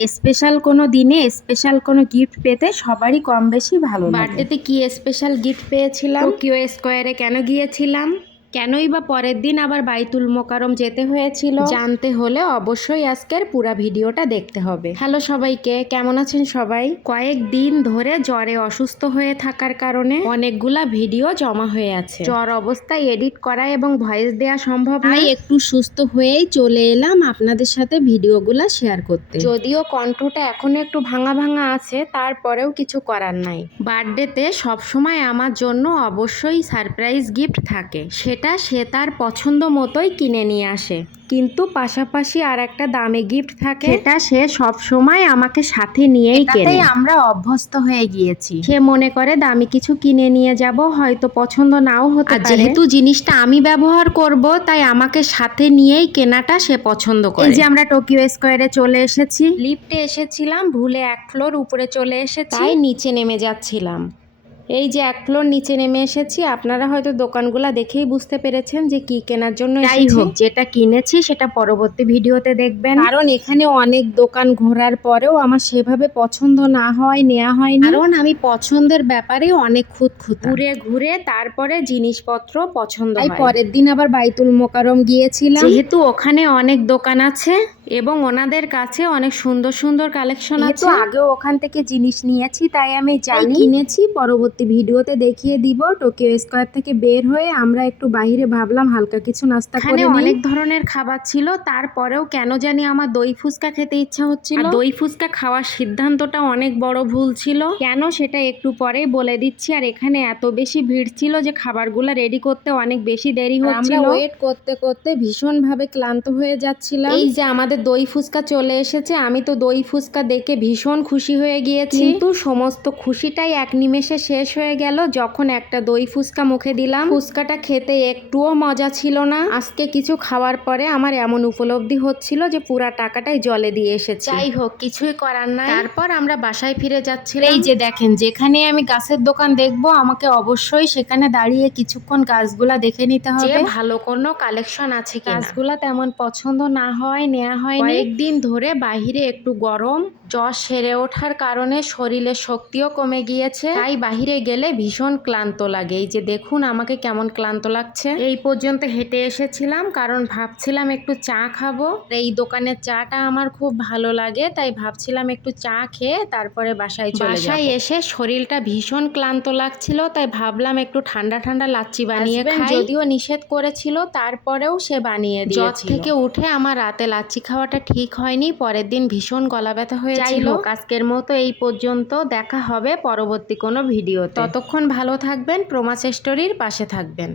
Special কোনো দিনে special কোনো গিফট পেতে সবারই কম বেশি ভালো লাগে। বার্থডেতে কি স্পেশাল গিফট পেয়েছিলাম, টোকিও স্কোয়ারে কেন গিয়েছিলাম, কেনই বা পরের দিন আবার বাইতুল মোকাররম যেতে হয়েছিল, জানতে হলে অবশ্যই আজকের পুরা ভিডিওটা দেখতে হবে। হ্যালো সবাইকে, কেমন আছেন সবাই? কয়েকদিন ধরে জ্বরে অসুস্থ হয়ে থাকার কারণে অনেকগুলা ভিডিও জমা হয়ে আছে। জ্বর অবস্থায় এডিট করা এবং ভয়েস দেওয়া সম্ভব না, তাই একটু সুস্থ হয়েই চলে এলাম আপনাদের সাথে ভিডিওগুলো শেয়ার করতে। যদিও কণ্ঠটা এখনো একটু ভাঙা ভাঙা আছে, তারপরেও কিছু করার নাই। বার্থডেতে সবসময় আমার জন্য অবশ্যই সারপ্রাইজ গিফট থাকে, সেটা সে তার পছন্দ মতোই কিনে নিয়ে আসে। কিন্তু পাশাপাশি আর একটা দামি গিফট থাকে, সেটা সে সব সময় আমাকে সাথে নিয়েই কেনে। আমরা অভ্যস্ত হয়ে গিয়েছি। সে মনে করে দামি কিছু কিনে নিয়ে যাব, হয়তো পছন্দ নাও হতে পারে। যেহেতু জিনিসটা আমি ব্যবহার করব, তাই আমাকে সাথে নিয়েই কেনাটা সে পছন্দ করে। এই যে আমরা টোকিও স্কোয়ারে চলে এসেছি। লিফটে এসেছিলাম, ভুলে 1 ফ্লোর উপরে চলে এসেছি, তাই নিচে নেমে যাচ্ছিলাম। এই যে 1 ফ্লোর নিচে নেমে এসেছি, আপনারা হয়তো দোকানগুলা দেখেই বুঝতে পেরেছেন যে কি কেনার জন্য যাই এসেছি। হোক, যেটা কিনেছি সেটা পরবর্তী ভিডিওতে দেখবেন, কারণ এখানে অনেক দোকান ঘোরার পরেও আমার সেভাবে পছন্দ না হয় নেওয়া হয়নি। কারণ আমি পছন্দের ব্যাপারে অনেক খুঁতখুঁতে, ঘুরে ঘুরে তারপরে জিনিসপত্র পছন্দ তাই হয়। পরের দিন আবার বাইতুল মোকাররম গিয়েছিলাম। যেহেতু ওখানে অনেক দোকান আছে এবং ওনাদের কাছে অনেক সুন্দর সুন্দর কালেকশন আছে, আগেও ওখান থেকে জিনিস নিয়েছি তাই আমি জানি। কিনেছি। পরবর্তী ভিডিওতে দেখিয়ে দিব। টোকিও স্কোয়ার থেকে বের হয়ে আমরা একটু বাইরে ভাবলাম হালকা কিছু নাস্তা করে নিই। অনেক ধরনের খাবার ছিল, তারপরেও কেন জানি আমার দই ফুচকা খেতে ইচ্ছা হচ্ছিল। দই ফুচকা খাওয়ার সিদ্ধান্তটা অনেক বড় ভুল ছিল। কেন সেটা একটু পরেই বলে দিচ্ছি। আর এখানে এত বেশি ভিড় ছিল যে খাবারগুলো রেডি করতে অনেক বেশি দেরি হচ্ছিল। আমরা ওয়েট করতে করতে ভীষণভাবে ক্লান্ত হয়ে যাচ্ছিলাম। এই যে আমাদের দই ফুচকা চলে এসেছে, আমি তো দই ফুচকা দেখে ভীষণ খুশি হয়ে গিয়েছি, কিন্তু সমস্ত খুশিটাই এক নিমেষে শেষ হয়ে গেল যখন একটা দই ফুচকা মুখে দিলাম। ফুচকাটা খেতে একটুও মজা ছিল না। আজকে কিছু খাওয়ার পরে আমার এমন উপলব্ধি হচ্ছিল যে পুরা টাকাটাই জলে দিয়ে এসেছে। যাই হোক, কিছুই করার নাই। তারপর আমরা বাসায় ফিরে যাচ্ছিলাম। এই যে দেখেন, যেখানে আমি গাছের দোকান দেখবো আমাকে অবশ্যই সেখানে দাঁড়িয়ে কিছুক্ষণ গাছগুলা দেখে নিতে যে হবে, ভালো কোনো কালেকশন আছে কিনা। গাছগুলা তেমন পছন্দ না হয় নেওয়া হয়নি। কয়েকদিন ধরে বাহিরে একটু গরম, জ্বর সেরে ওঠার কারণে শরীরের শক্তিও কমে গিয়েছে, তাই বাহিরে গেলে ভীষণ ক্লান্ত লাগে। এই যে দেখুন আমাকে কেমন ক্লান্ত লাগছে। এই পর্যন্ত হেঁটে এসেছিলাম কারণ ভাবছিলাম একটু চা খাবো। এই দোকানের চাটা আমার খুব ভালো লাগে, তাই ভাবছিলাম একটু চা খেয়ে তারপরে বাসায় চলে যাব। বাসায় এসে শরীরটা ভীষণ ক্লান্ত লাগছিল, তাই ভাবলাম একটু ঠান্ডা ঠান্ডা লাচ্ছি বানিয়ে খাই। যদিও নিষেধ করেছিল, তারপরেও সে বানিয়ে দিয়েছিল। জ্বর থেকে উঠে আমার রাতে লাচ্ছি খাওয়াটা ঠিক হয়নি, পরের দিন ভীষণ গলা ব্যথা হয়েছিল। আজকের মতো এই পর্যন্ত, দেখা হবে পরবর্তী কোনো ভিডিওতে। ততক্ষণ ভালো থাকবেন, প্রমাস স্টোরির পাশে থাকবেন।